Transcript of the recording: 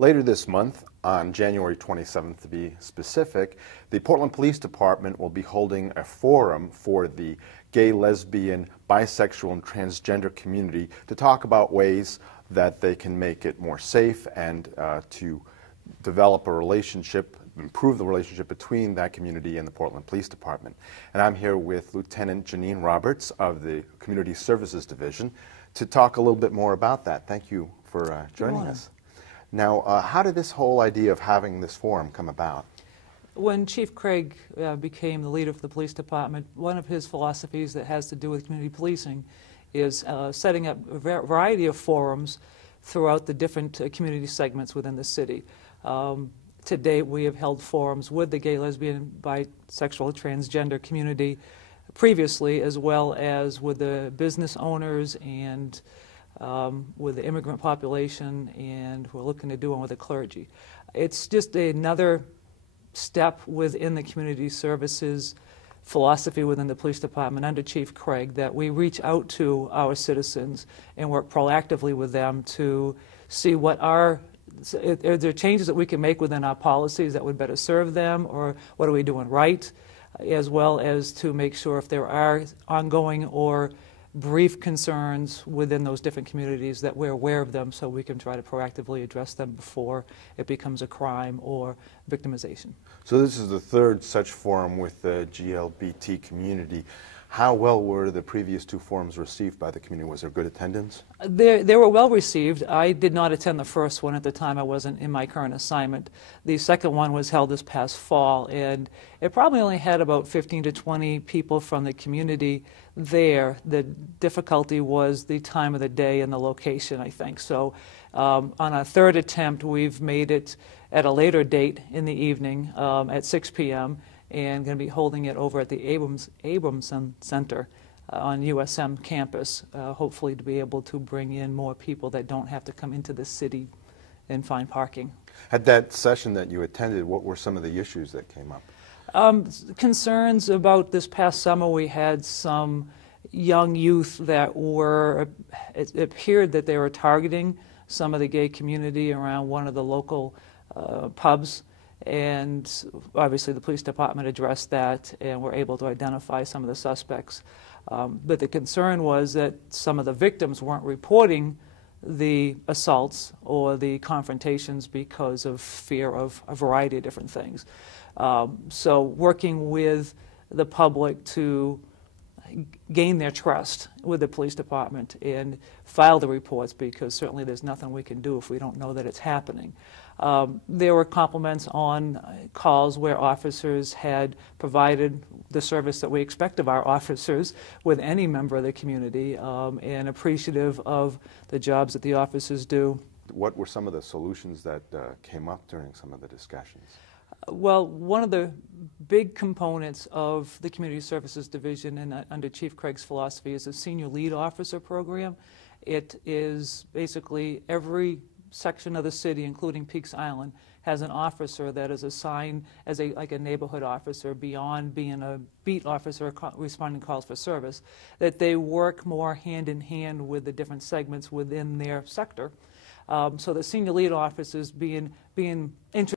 Later this month, on January 27th to be specific, the Portland Police Department will be holding a forum for the gay, lesbian, bisexual, and transgender community to talk about ways that they can make it more safe and to develop a relationship, improve the relationship between that community and the Portland Police Department. And I'm here with Lieutenant Janine Roberts of the Community Services Division to talk a little bit more about that. Thank you for joining us. Now, how did this whole idea of having this forum come about? When Chief Craig became the leader of the police department, one of his philosophies that has to do with community policing is setting up a variety of forums throughout the different community segments within the city. To date, we have held forums with the gay, lesbian, bisexual, transgender community previously, as well as with the business owners and with the immigrant population, and we're looking to do one with the clergy. It's just another step within the community services philosophy within the police department under Chief Craig that we reach out to our citizens and work proactively with them to see what are there changes that we can make within our policies that would better serve them, or what are we doing right, as well as to make sure if there are ongoing or brief concerns within those different communities that we're aware of them so we can try to proactively address them before it becomes a crime or victimization. So this is the third such forum with the GLBT community. How well were the previous two forums received by the community? Was there good attendance? They were well received. I did not attend the first one at the time. I wasn't in my current assignment. The second one was held this past fall, and it probably only had about 15 to 20 people from the community there. The difficulty was the time of the day and the location, I think. So on our third attempt, we've made it at a later date in the evening at 6 p.m., and going to be holding it over at the Abramson Center on USM campus, hopefully to be able to bring in more people that don't have to come into the city and find parking. At that session that you attended, what were some of the issues that came up? Concerns about this past summer. We had some young youth that were, it appeared that they were targeting some of the gay community around one of the local pubs. And obviously the police department addressed that and were able to identify some of the suspects. But the concern was that some of the victims weren't reporting the assaults or the confrontations because of fear of a variety of different things. So working with the public to gain their trust with the police department and file the reports, because certainly there's nothing we can do if we don't know that it's happening. There were compliments on calls where officers had provided the service that we expect of our officers with any member of the community, and appreciative of the jobs that the officers do. What were some of the solutions that came up during some of the discussions? Well, one of the big components of the Community Services Division and under Chief Craig's philosophy is a Senior Lead Officer program. It is basically every section of the city, including Peaks Island, has an officer that is assigned as like a neighborhood officer beyond being a beat officer responding calls for service, that they work more hand in hand with the different segments within their sector. So the Senior Lead Officers being interested